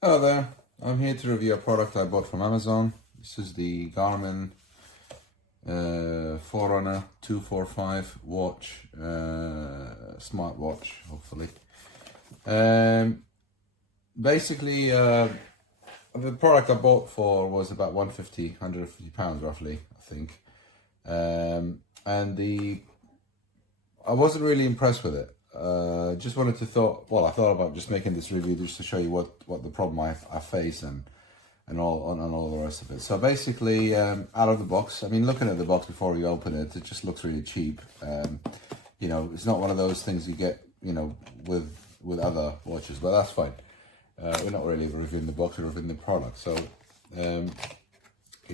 Hello there, I'm here to review a product I bought from Amazon. This is the Garmin Forerunner 245 watch, smartwatch, hopefully. Basically, the product I bought for was about 150 pounds roughly, I think. I wasn't really impressed with it. Just wanted to I thought about just making this review just to show you what the problem I face and all the rest of it. So basically, out of the box, I mean, looking at the box before you open it, it just looks really cheap. You know, it's not one of those things you get, you know, with other watches, but that's fine. We're not really reviewing the box, we're reviewing the product. So you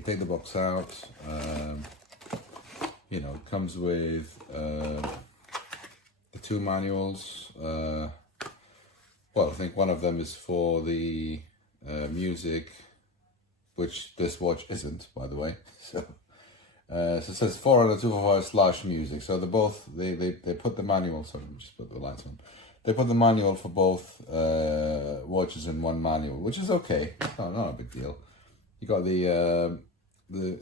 take the box out. You know, it comes with the two manuals. Well, I think one of them is for the music, which this watch isn't, by the way. So it says Forerunner 245/music. So they put the manual. Sorry, let me just put the lights on. They put the manual for both watches in one manual, which is okay. It's not a big deal. You got the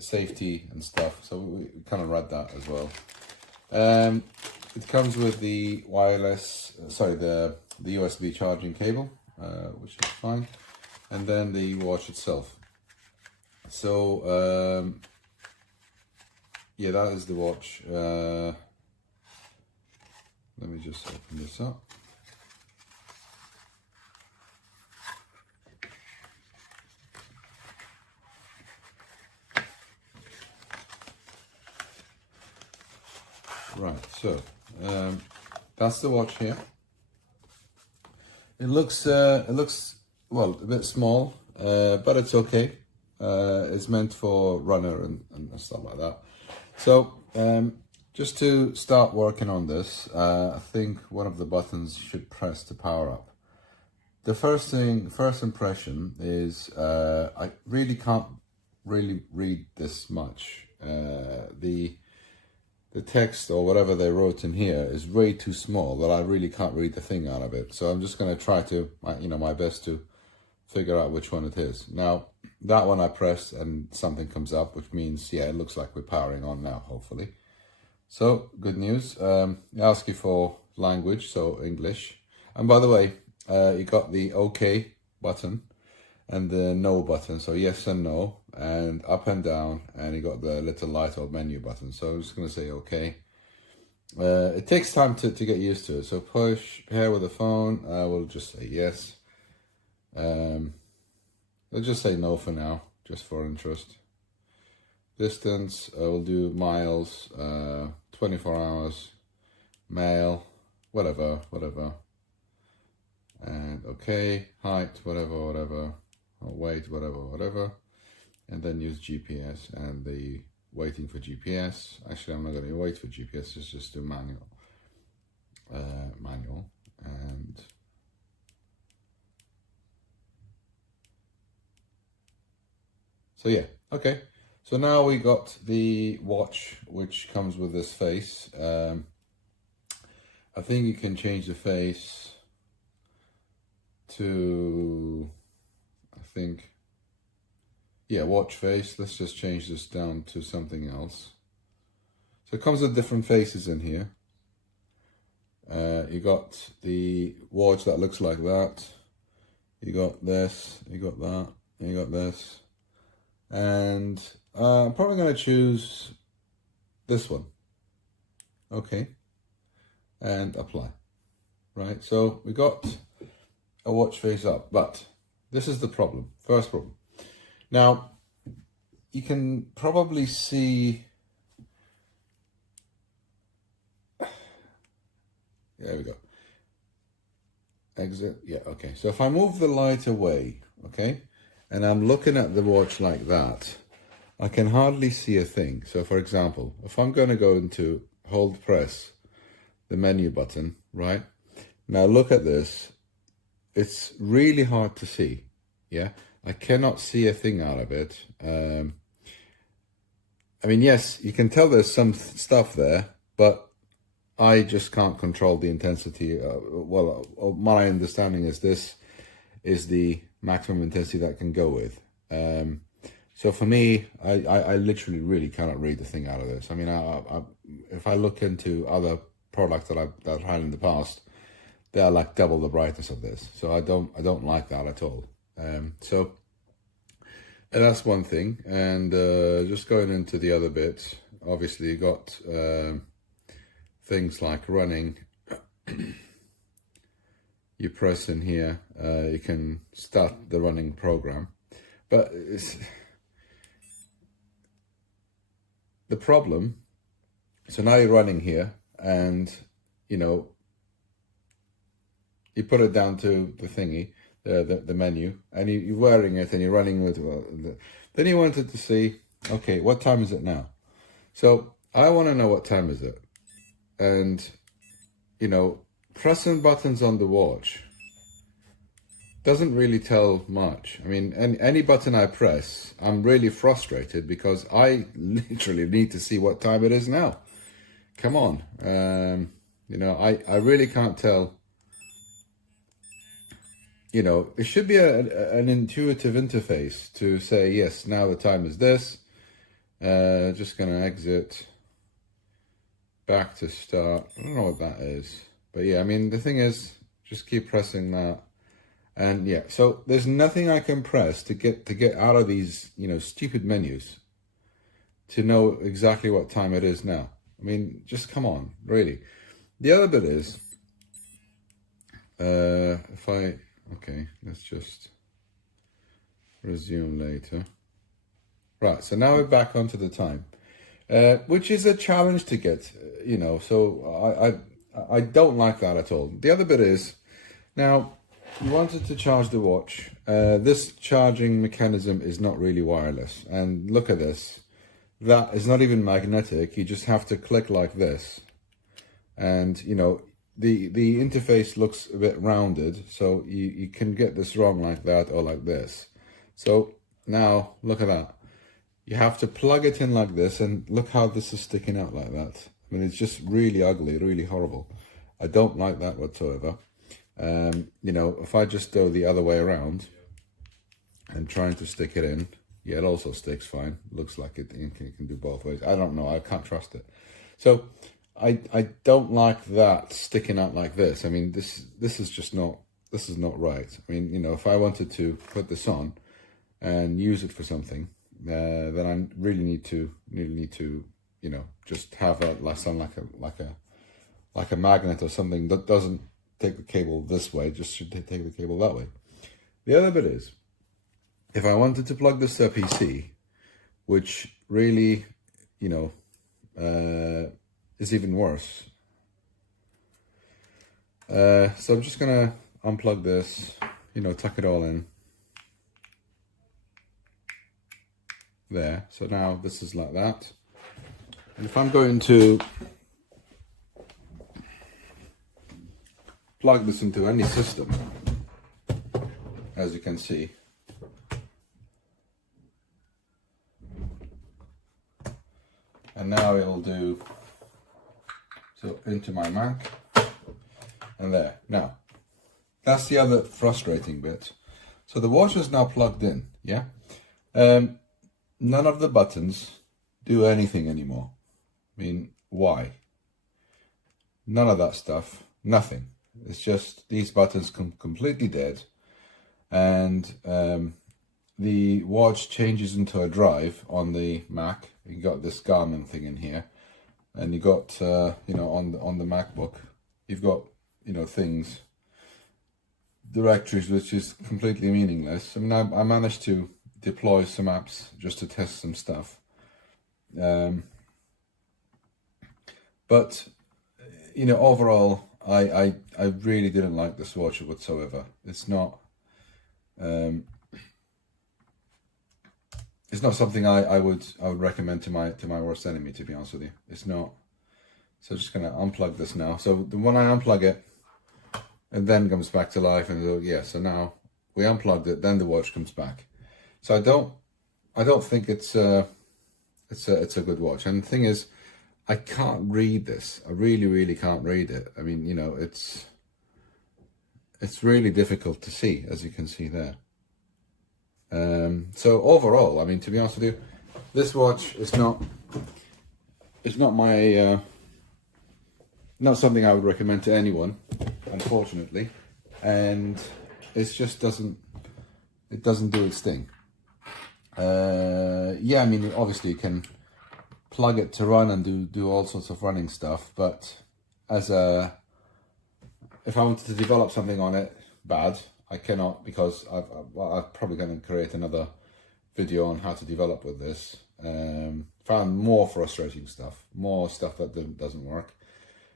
safety and stuff, so we kind of read that as well. It comes with the wireless, the USB charging cable, which is fine, and then the watch itself. So yeah, that is the watch. Let me just open this up. Right, so that's the watch here. It looks well a bit small, but it's okay. It's meant for runner and stuff like that. So just to start working on this, I think one of the buttons you should press to power up. The first impression is I really can't read this much. The text or whatever they wrote in here is way too small that I really can't read the thing out of it. So I'm just going to try to, my best to figure out which one it is. Now, that one I pressed and something comes up, which means, yeah, it looks like we're powering on now, hopefully. So, good news. It asks you for language, so English. And by the way, you got the OK button and the no button, so yes and no, and up and down, and you got the little light or menu button. So I'm just going to say okay. It takes time to get used to it. So push pair with the phone. We'll just say yes. Let's just say no for now, just for interest. Distance, we'll do miles, 24 hours, mail, whatever. And okay, height, whatever. Or weight, whatever, and then use GPS and the waiting for GPS. Actually, I'm not going to wait for GPS. Let's just do manual, and so yeah, okay. So now we got the watch, which comes with this face. I think you can change the face to, watch face. Let's just change this down to something else. So it comes with different faces in here. You got the watch that looks like that. You got this, you got that, and you got this. And I'm probably going to choose this one. Okay. And apply. Right, so we got a watch face up, but this is the problem. First problem. Now, you can probably see. There we go. Exit. Yeah, okay. So if I move the light away, okay, and I'm looking at the watch like that, I can hardly see a thing. So for example, if I'm going to go into hold press the menu button, right? Now look at this. It's really hard to see. Yeah, I cannot see a thing out of it. I mean, yes, you can tell there's some stuff there, but I just can't control the intensity. My understanding is this is the maximum intensity that can go with. So for me, I literally really cannot read the thing out of this. I mean, if I look into other products that I've had in the past, they are like double the brightness of this. So I don't like that at all. So that's one thing. And just going into the other bits, obviously you got things like running. You press in here, you can start the running program. But the problem, so now you're running here and, you know, you put it down to the thingy, the menu, and you're wearing it and you're running with, then you wanted to see, okay, what time is it now? So I want to know what time is it. And, you know, pressing buttons on the watch doesn't really tell much. I mean, any button I press, I'm really frustrated because I literally need to see what time it is now. Come on. You know, I really can't tell. You know, it should be an intuitive interface to say, yes, now the time is this. Just going to exit back to start. I don't know what that is. But yeah, I mean, the thing is, just keep pressing that. And yeah, so there's nothing I can press to get out of these, you know, stupid menus to know exactly what time it is now. I mean, just come on, really. The other bit is, okay, let's just resume later. Right, so now we're back onto the time, which is a challenge to get, you know, so I don't like that at all. The other bit is, now, you wanted to charge the watch. This charging mechanism is not really wireless. And look at this. That is not even magnetic. You just have to click like this. And, you know, the interface looks a bit rounded. So you can get this wrong like that or like this. So now, look at that. You have to plug it in like this. And look how this is sticking out like that. I mean, it's just really ugly, really horrible. I don't like that whatsoever. You know, if I just go the other way around and trying to stick it in, yeah, it also sticks fine. Looks like it can do both ways. I don't know. I can't trust it. So I don't like that sticking out like this. I mean, this is just not, this is not right. I mean, you know, if I wanted to put this on and use it for something, then I really need to, you know, just have a like a magnet or something that doesn't take the cable this way, just should take the cable that way. The other bit is, if I wanted to plug this to a PC, which really, you know, is even worse. So I'm just gonna unplug this, you know, tuck it all in. There, so now this is like that. And if I'm going to plug this into any system, as you can see, and now it'll do, so into my Mac, and there. Now, that's the other frustrating bit. So the watch is now plugged in, yeah? None of the buttons do anything anymore. I mean, why? None of that stuff, nothing. It's just these buttons completely dead, and the watch changes into a drive on the Mac. You got this GARMIN thing in here, and you got you know, on the MacBook, you've got, you know, things, directories, which is completely meaningless. I mean, I managed to deploy some apps just to test some stuff, but you know, overall, I really didn't like this watch whatsoever. It's not something I would recommend to my worst enemy, to be honest with you. It's not. So I'm just gonna unplug this now. So when I unplug it, it then comes back to life, and yeah. So now we unplugged it, then the watch comes back. So I don't think it's a good watch. And the thing is, I can't read this. I really can't read it. I mean, you know, it's really difficult to see, as you can see there. So overall, I mean, to be honest with you, this watch is not my not something I would recommend to anyone, unfortunately, and it just doesn't do its thing. Yeah, I mean, obviously you can plug it to run and do all sorts of running stuff, but if I wanted to develop something on it bad, I cannot, because I'm probably going to create another video on how to develop with this. Found more frustrating stuff, more stuff that doesn't work.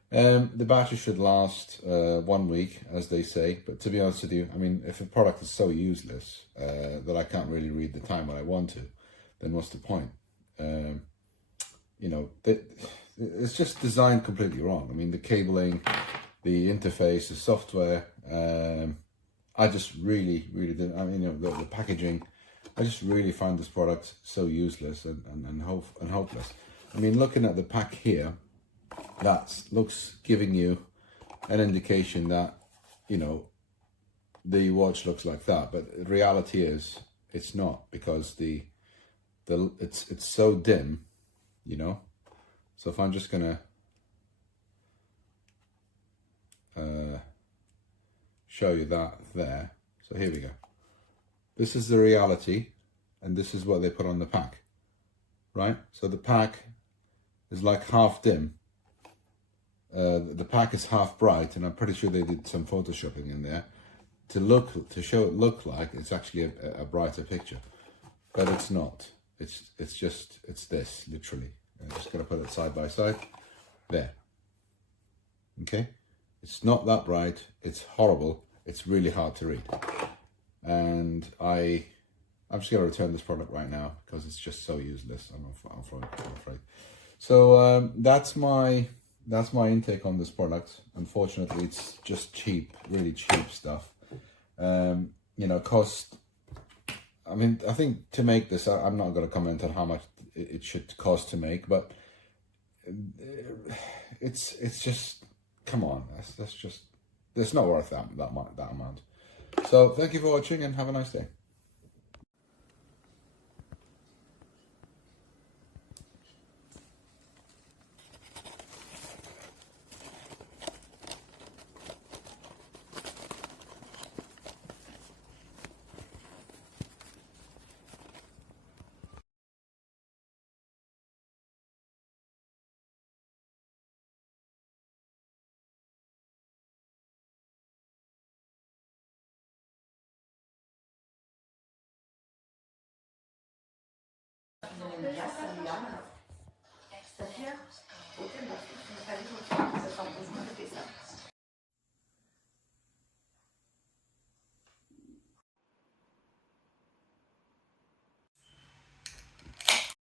The battery should last 1 week, as they say, but to be honest with you, I mean, if a product is so useless that I can't really read the time when I want to, then what's the point? You know, it's just designed completely wrong. I mean, the cabling, the interface, the software, I just really didn't, I mean, you know, the packaging, I just really find this product so useless and hopeless. I mean, looking at the pack here, that looks giving you an indication that, you know, the watch looks like that, but the reality is it's not, because it's so dim, you know. So if I'm just gonna show you that there, so here we go. This is the reality, and this is what they put on the pack, right? So the pack is like half dim. The pack is half bright, and I'm pretty sure they did some photoshopping in there to show it look like it's actually a brighter picture, but it's not. It's this, literally. I'm just gonna put it side by side there. Okay, it's not that bright. It's horrible. It's really hard to read, and I'm just gonna return this product right now because it's just so useless. I'm afraid. So that's my intake on this product. Unfortunately, it's just cheap, really cheap stuff. You know, cost. I mean, I think to make this, I'm not going to comment on how much it should cost to make, but it's just, come on, that's just, it's not worth that amount. So thank you for watching and have a nice day.